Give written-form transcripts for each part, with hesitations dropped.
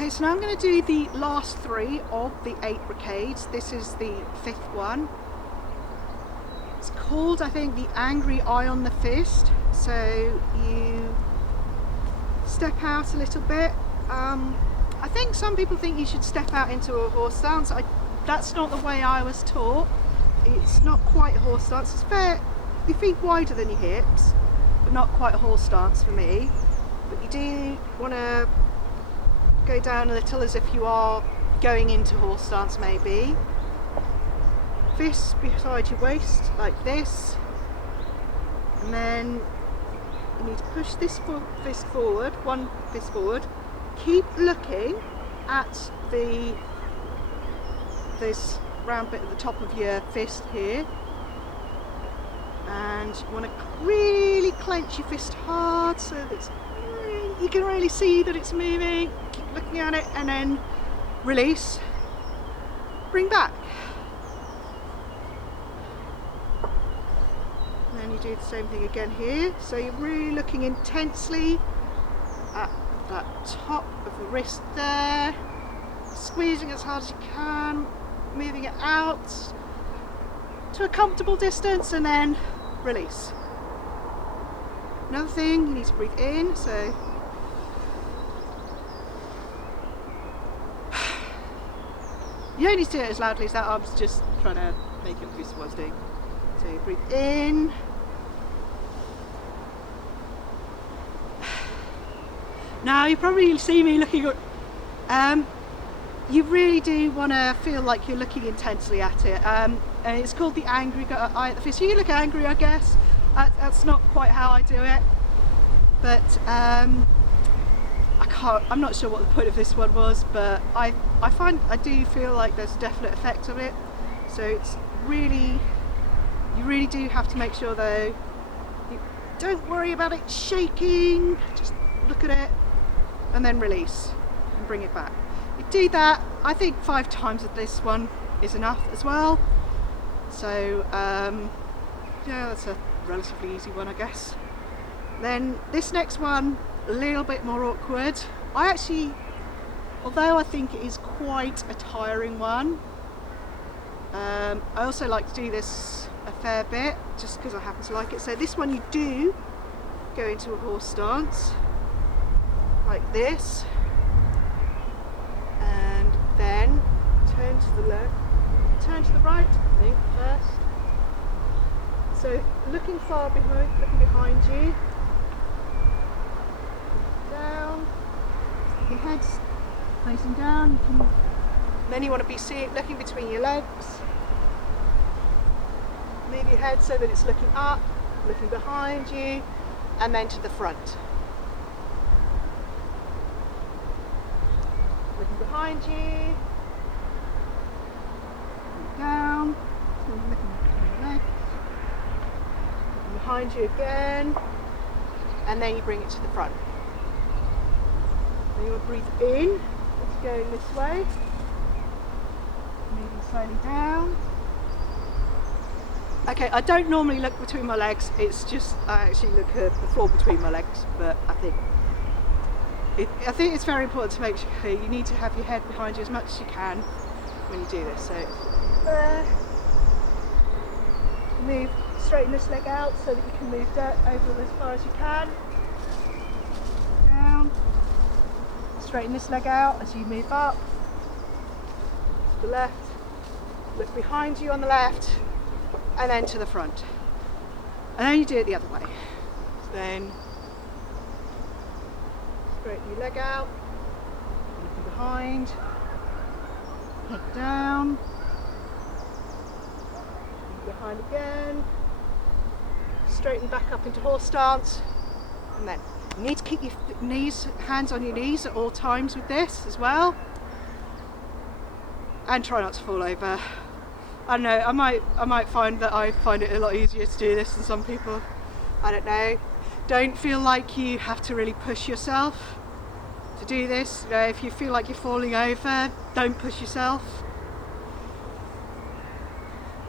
Okay, so now I'm going to do the last 3 of the 8 brocades. This is the 5th one. It's called, I think, the angry eye on the fist. So you step out a little bit. I think some people think you should step out into a horse stance. That's not the way I was taught. It's not quite a horse stance. It's fair, your feet wider than your hips, but not quite a horse stance for me. But you do want to go down a little as if you are going into horse stance maybe. Fists beside your waist like this, and then you need to push this fist forward, one fist forward. Keep looking at this round bit at the top of your fist here, and you want to really clench your fist hard so that you can really see that it's moving. Keep looking at it and then release, bring back. And then you do the same thing again here. So you're really looking intensely at that top of the wrist there, squeezing as hard as you can, moving it out to a comfortable distance and then release. Another thing, you need to breathe in, so you don't need to do it as loudly as that. I was just trying to make it obvious what I was doing. So you breathe in. Now you probably see me looking at, you really do want to feel like you're looking intensely at it. And it's called the angry eye at the fist. You look angry, I guess. That's not quite how I do it. But I'm not sure what the point of this one was, but I do feel like there's a definite effect of it. So it's really, you really do have to make sure though, you don't worry about it shaking, just look at it and then release and bring it back. You do that, I think 5 times of this one is enough as well. So yeah, that's a relatively easy one, I guess. Then this next one, a little bit more awkward. Although I think it is quite a tiring one, I also like to do this a fair bit just because I happen to like it. So this one you do go into a horse stance like this, and then turn to the left, turn to the right, I think, first. So looking behind you, down, your head's facing down. Then you want to be looking between your legs. Move your head so that it's looking up, looking behind you, and then to the front. Looking behind you, down, looking between your legs, looking behind you again, and then you bring it to the front. Then you want to breathe in, it's going this way, moving slowly down. Okay, I don't normally look between my legs, it's just I actually look at the floor between my legs, but I think it's very important to make sure you need to have your head behind you as much as you can when you do this. So move, straighten this leg out so that you can move over as far as you can. Down, straighten this leg out as you move up to the left, look behind you on the left, and then to the front. And then you do it the other way. So then straighten your leg out, looking behind, head down, looking behind again, straighten back up into horse stance, and then you need to keep your hands on your knees at all times with this as well, and try not to fall over. I don't know, I might find that I find it a lot easier to do this than some people. I don't know. Don't feel like you have to really push yourself to do this. You know, if you feel like you're falling over, don't push yourself.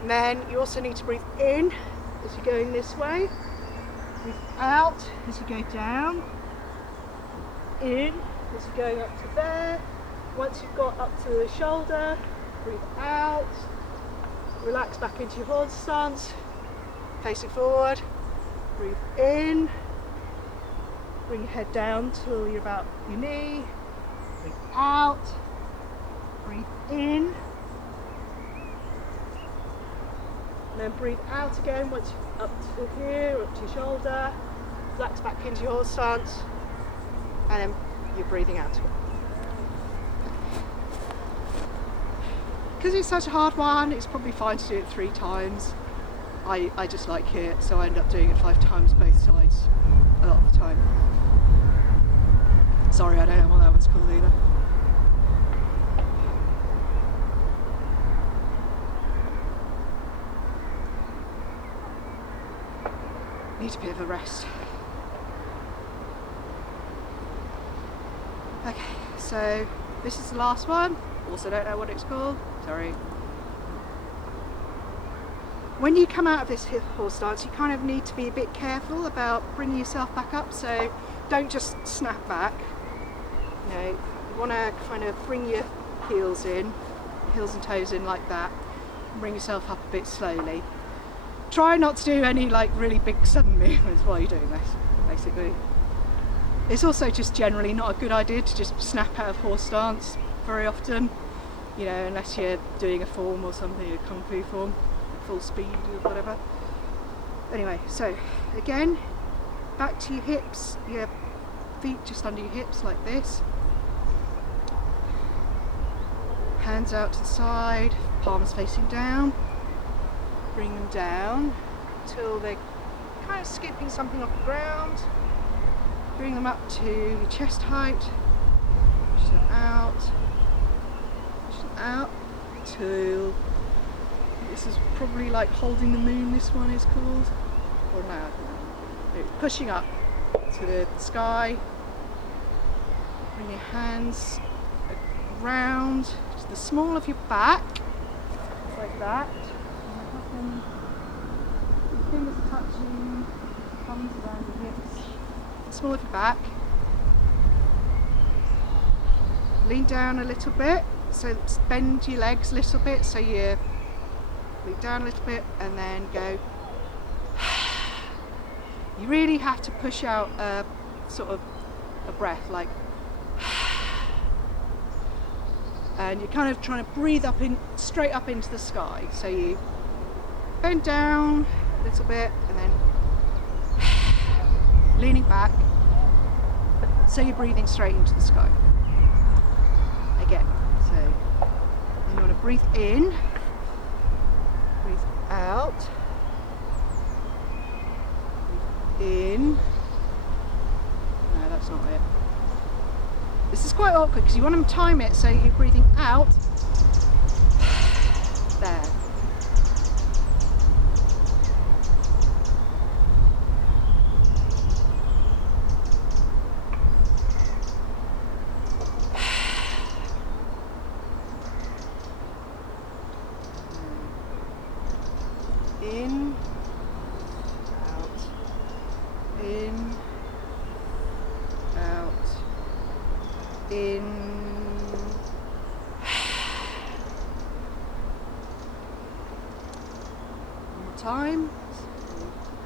And then you also need to breathe in as you're going this way. Breathe out as you go down. In as you're going up to there. Once you've got up to the shoulder, breathe out, relax back into your horse stance, facing forward, breathe in, bring your head down till you're about your knee, breathe out, breathe in, and then breathe out again once you're up to here, up to your shoulder, relax back into your horse stance, and then you're breathing out again. Because it's such a hard one, it's probably fine to do it 3 times. I just like it, so I end up doing it 5 times both sides a lot of the time. Sorry, I don't know what that one's called either. Need a bit of a rest. Okay, so this is the last one. Also don't know what it's called. Sorry. When you come out of this horse stance, you kind of need to be a bit careful about bringing yourself back up, so don't just snap back. You know, you want to kind of bring your heels and toes in like that, and bring yourself up a bit slowly. Try not to do any like really big sudden movements while you're doing this, basically. It's also just generally not a good idea to just snap out of horse stance very often, you know, unless you're doing a form or something, a kung fu form, full speed or whatever. Anyway, so again, back to your hips, your feet just under your hips like this. Hands out to the side, palms facing down. Bring them down until they're kind of skipping something off the ground. Bring them up to your chest height. Push them out. Push them out till, this is probably like holding the moon, this one is called. Or no, pushing up to the sky. Bring your hands around to the small of your back, like that. Your fingers are touching, thumbs around your hips, small of your back. Lean down a little bit, so bend your legs a little bit, so you lean down a little bit and then go. You really have to push out a sort of a breath, like, and you're kind of trying to breathe up in, straight up into the sky. So you bend down a little bit and then leaning back, so you're breathing straight into the sky. Again, so then you want to breathe in, breathe out, breathe in. No, that's not it. This is quite awkward because you want to time it so you're breathing out. There. In, out, in, out, in. One more time.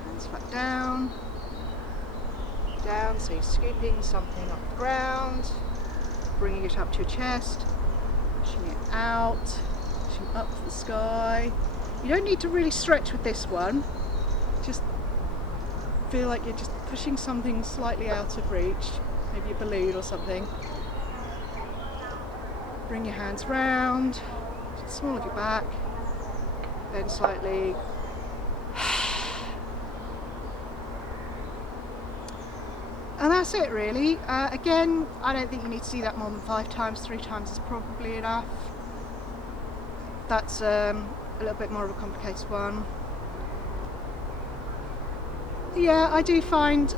Hands back down, down, so you're scooping something off the ground, bringing it up to your chest, pushing it out, pushing up to the sky. You don't need to really stretch with this one, just feel like you're just pushing something slightly out of reach, maybe a balloon or something. Bring your hands round, to the small of your back, then slightly. And that's it really. Again, I don't think you need to do that more than 5 times, 3 times is probably enough. That's a little bit more of a complicated one. Yeah, I do find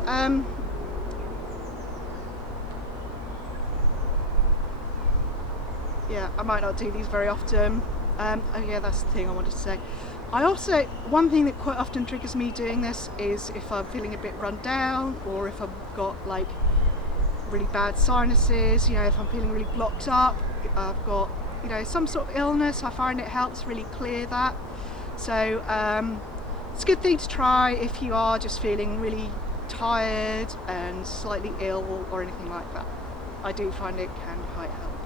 yeah, I might not do these very often. Oh yeah, that's the thing I wanted to say. I also, one thing that quite often triggers me doing this is if I'm feeling a bit run down, or if I've got like really bad sinuses, you know, if I'm feeling really blocked up, I've got, you know, some sort of illness, I find it helps really clear that. So it's a good thing to try if you are just feeling really tired and slightly ill or anything like that. I do find it can quite help.